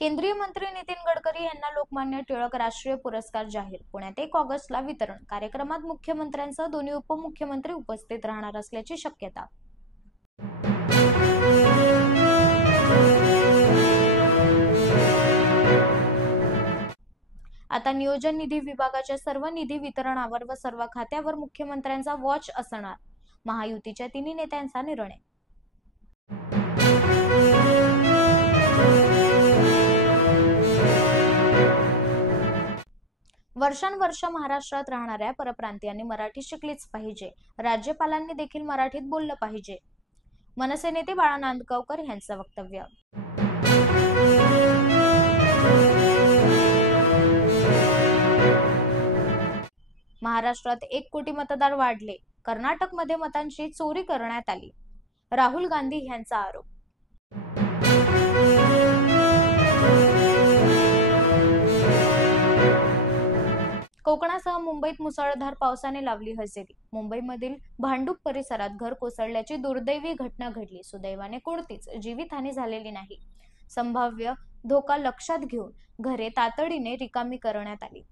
केंद्रीय मंत्री नितीन गडकरी यांना लोकमान्य टिळक राष्ट्रीय पुरस्कार जाहीर. पुण्यात 1 ऑगस्टला वितरण. कार्यक्रमात मुख्यमंत्र्यांसह दोन्ही उपमुख्यमंत्री उपस्थित राहणार असल्याची शक्यता. आता नियोजन निधी विभागाच्या सर्व निधी वितरणावर व सर्व खात्यावर मुख्यमंत्र्यांचा वॉच असणार. महायुतीच्या तिन्ही नेत्यांचा निर्णय. वर्षानुवर्ष महाराष्ट्रात राहणाऱ्या परप्रांतीयांनी मराठी शिकलीच पाहिजे. राज्यपालांनी देखील मराठीत बोललं पाहिजे. मनसे नेते बाळा नांदगावकर यांचं वक्तव्य. महाराष्ट्रात 1 कोटी मतदार वाढले. कर्नाटकमध्ये मतांची चोरी करण्यात आली. राहुल गांधी यांचा आरोप. कोकणासह मुंबईत मुसळधार पावसाने लावली हजेरी. मुंबईमधील भांडूप परिसरात घर कोसळल्याची दुर्दैवी घटना घडली. सुदैवाने कोणतीच जीवितहानी झालेली नाही. संभाव्य धोका लक्षात घेऊन घरे तातडीने रिकामी करण्यात आली.